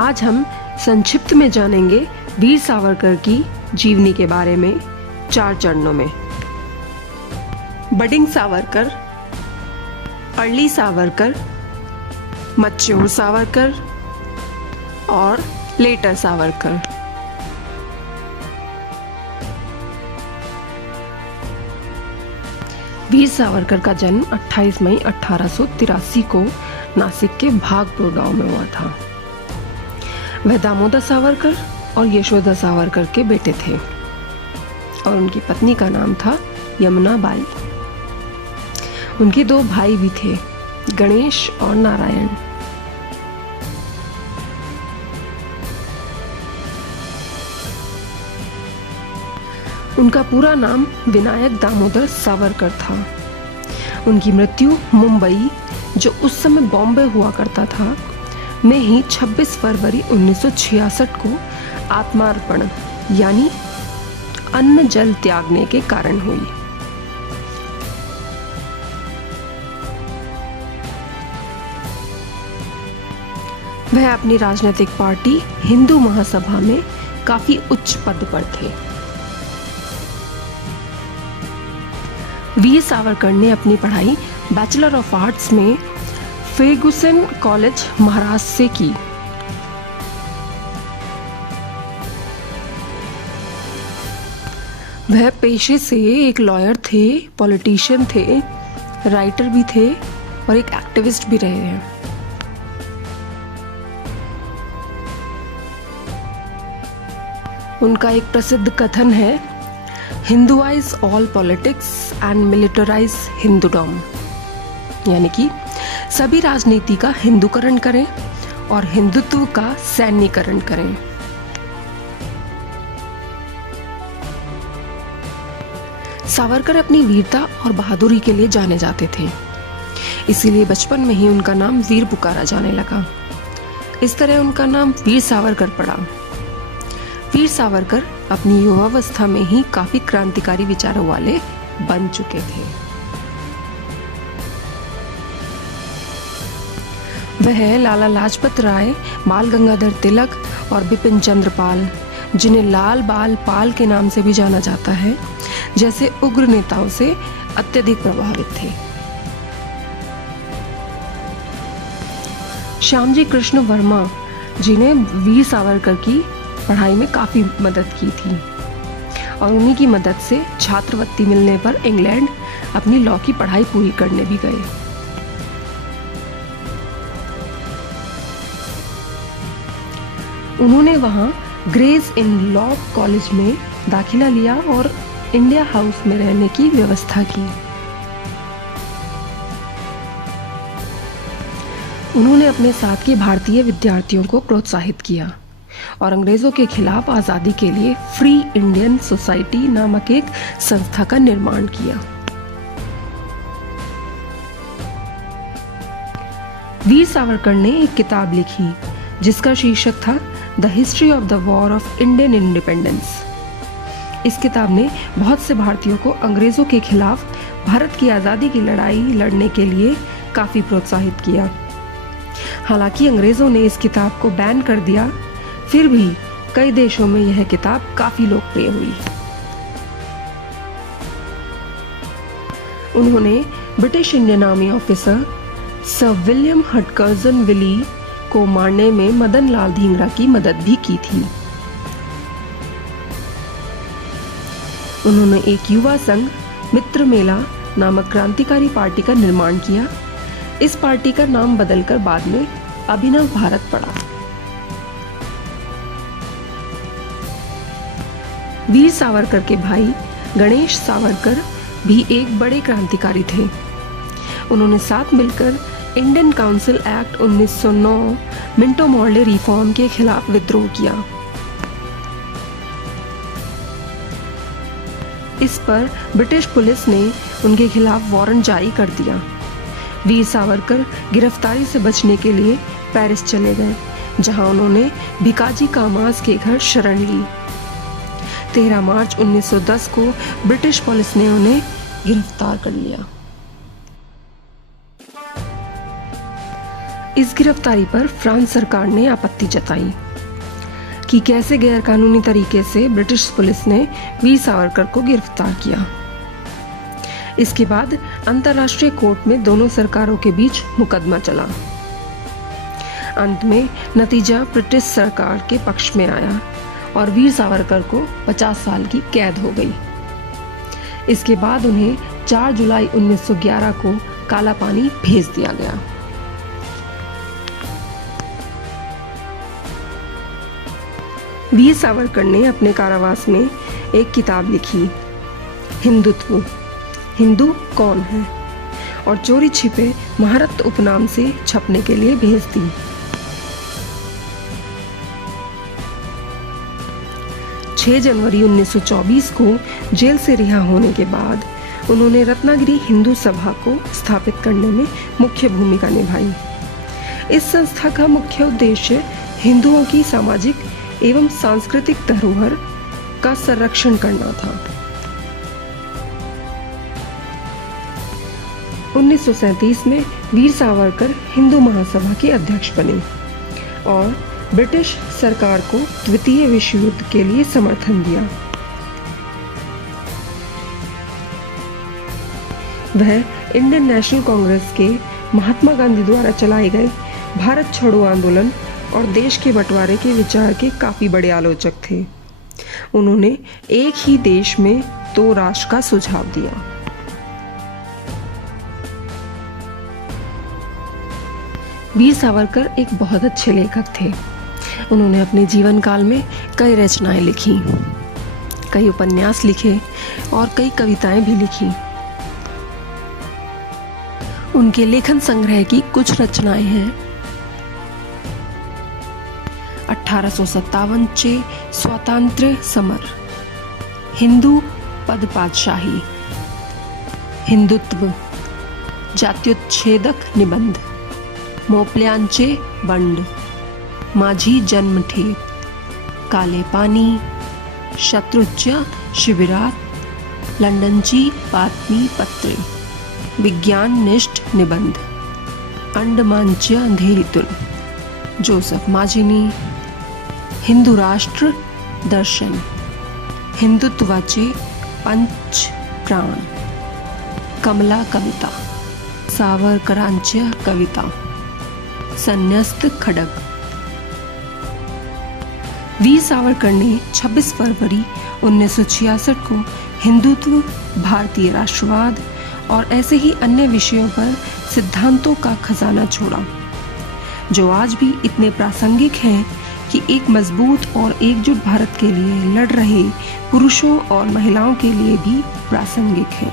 आज हम संक्षिप्त में जानेंगे वीर सावरकर की जीवनी के बारे में 4 चरणों में। Budding Savarkar, early Savarkar, mature Savarkar और लेटर सावरकर। वीर सावरकर का जन्म 28 मई 1883 को नासिक के भागपुर गांव में हुआ था। वह दामोदर सावरकर और यशोदा सावरकर के बेटे थे और उनकी पत्नी का नाम था यमुना बाई। उनके 2 भाई भी थे, गणेश और नारायण। उनका पूरा नाम विनायक दामोदर सावरकर था। उनकी मृत्यु मुंबई, जो उस समय बॉम्बे हुआ करता था, में ही 26 फरवरी 1966 को आत्मार्पण यानी अन्न जल त्यागने के कारण हुई। वह अपनी राजनीतिक पार्टी हिंदू महासभा में काफी उच्च पद पर थे। वीर सावरकर ने अपनी पढ़ाई बैचलर ऑफ आर्ट्स में फर्गुसन कॉलेज महाराष्ट्र से की। वह पेशे से एक लॉयर थे, पॉलिटिशियन थे, राइटर भी थे और एक एक्टिविस्ट भी रहे हैं। उनका एक प्रसिद्ध कथन है, Hinduise all politics and militarise Hindudom, यानी कि सभी राजनीति का हिंदूकरण करें और हिंदुत्व का सैन्यकरण करें। सावरकर अपनी वीरता और बहादुरी के लिए जाने जाते थे, इसीलिए बचपन में ही उनका नाम वीर पुकारा जाने लगा। इस तरह उनका नाम वीर सावरकर पड़ा। वीर सावरकर अपनी युवावस्था में ही काफी क्रांतिकारी विचारों वाले बन चुके थे। वह लाला लाजपत राय, बाल गंगाधर तिलक और बिपिन चंद्र पाल, जिन्हें लाल बाल पाल के नाम से भी जाना जाता है, जैसे उग्र नेताओं से अत्यधिक प्रभावित थे। श्यामजी कृष्ण वर्मा, जिन्हें वीर सावरकर की पढ़ाई में काफी मदद की थी और उन्हीं की मदद से छात्रवृत्ति मिलने पर इंग्लैंड अपनी लॉ की पढ़ाई पूरी करने भी गए। उन्होंने वहां ग्रेज इन लॉ कॉलेज में दाखिला लिया और इंडिया हाउस में रहने की व्यवस्था की। उन्होंने अपने साथ के भारतीय विद्यार्थियों को प्रोत्साहित किया और अंग्रेजों के खिलाफ आजादी के लिए फ्री इंडियन सोसाइटी नामक एक संस्था का निर्माण किया। वीर सावरकर ने एक किताब लिखी जिसका शीर्षक था the history of the war of Indian independence. इस किताब ने बहुत से भारतीयों को अंग्रेजों के खिलाफ भारत की आजादी की लड़ाई लड़ने के लिए काफी प्रोत्साहित किया। हालांकि अंग्रेजों ने इस किताब को बैन कर दिया, फिर भी कई देशों में यह किताब काफी लोकप्रिय हुई। उन्होंने British Indian army officer sir William Hutt Curzon Wyllie को मारने में मदन लाल धिंगरा की मदद भी की थी। उन्होंने एक युवा संघ मित्र मेला नामक क्रांतिकारी पार्टी का निर्माण किया। इस पार्टी का नाम बदलकर बाद में अभिनव भारत पड़ा। वीर सावरकर के भाई गणेश सावरकर भी एक बड़े क्रांतिकारी थे। उन्होंने साथ मिलकर Indian council act 1909 Minto Morley reform के खिलाफ विद्रोह किया। इस पर ब्रिटिश पुलिस ने उनके खिलाफ वारंट जारी कर दिया। वीर सावरकर गिरफ्तारी से बचने के लिए पेरिस चले गए, जहां उन्होंने भिकाजी कामास के घर शरण ली। 13 मार्च 1910 को ब्रिटिश पुलिस ने उन्हें गिरफ्तार कर लिया। इस गिरफ्तारी पर फ्रांस सरकार ने आपत्ति जताई कि कैसे गैरकानूनी तरीके से ब्रिटिश पुलिस ने वीर सावरकर को गिरफ्तार किया। इसके बाद अंतर्राष्ट्रीय कोर्ट में दोनों सरकारों के बीच मुकदमा चला। अंत में नतीजा ब्रिटिश सरकार के पक्ष में आया और वीर सावरकर को 50 साल की कैद हो गई। इसके बाद उन्हें 4 जुलाई 1911 को काला पानी भेज दिया गया। वीर सावरकर ने अपने कारावास में एक किताब लिखी, हिंदुत्व, हिंदू कौन है, और चोरी छिपे महारत्न उपनाम से छपने के लिए भेज दी। जनवरी 1924 को जेल से रिहा होने के बाद उन्होंने रत्नागिरी हिंदू सभा को स्थापित करने में मुख्य भूमिका निभाई। इस संस्था का मुख्य उद्देश्य हिंदुओं की सामाजिक एवं सांस्कृतिक धरोहर का संरक्षण करना था। 1937 में वीर सावरकर हिंदू महासभा के अध्यक्ष बने और ब्रिटिश सरकार को द्वितीय विश्व युद्ध के लिए समर्थन दिया। वह इंडियन नेशनल कांग्रेस के महात्मा गांधी द्वारा चलाए गए भारत छोड़ो आंदोलन और देश के बंटवारे के विचार के काफी बड़े आलोचक थे। उन्होंने एक ही देश में 2 राष्ट्र का सुझाव दिया। वीर सावरकर एक बहुत अच्छे लेखक थे। उन्होंने अपने जीवन काल में कई रचनाएं लिखी, कई उपन्यास लिखे और कई कविताएं भी लिखी। उनके लेखन संग्रह की कुछ रचनाएं हैं। 1857 चे स्वातंत्र्य समर, हिंदू पद पातशाही, हिंदुत्व, जात्युच्छेदक निबंध, मोपल्यांचे बंड, माझी जन्मठेप, काले पाणी, शत्रूच्या शिबिरात, लंडनची बातमी पत्रे, विज्ञाननिष्ठ निबंध, अंडमानच्या अंधेरीतून, जोसेफ माजिनी, हिंदू राष्ट्र दर्शन, हिंदुत्वाचे पंच प्राण, कमला कविता, सावरकरांच्या कविता, संन्यस्त खडग। वीर सावरकर ने 26 फरवरी 1966 को हिंदुत्व, भारतीय राष्ट्रवाद और ऐसे ही अन्य विषयों पर सिद्धांतों का खजाना छोड़ा, जो आज भी इतने प्रासंगिक हैं कि एक मजबूत और एकजुट भारत के लिए लड़ रहे पुरुषों और महिलाओं के लिए भी प्रासंगिक हैं।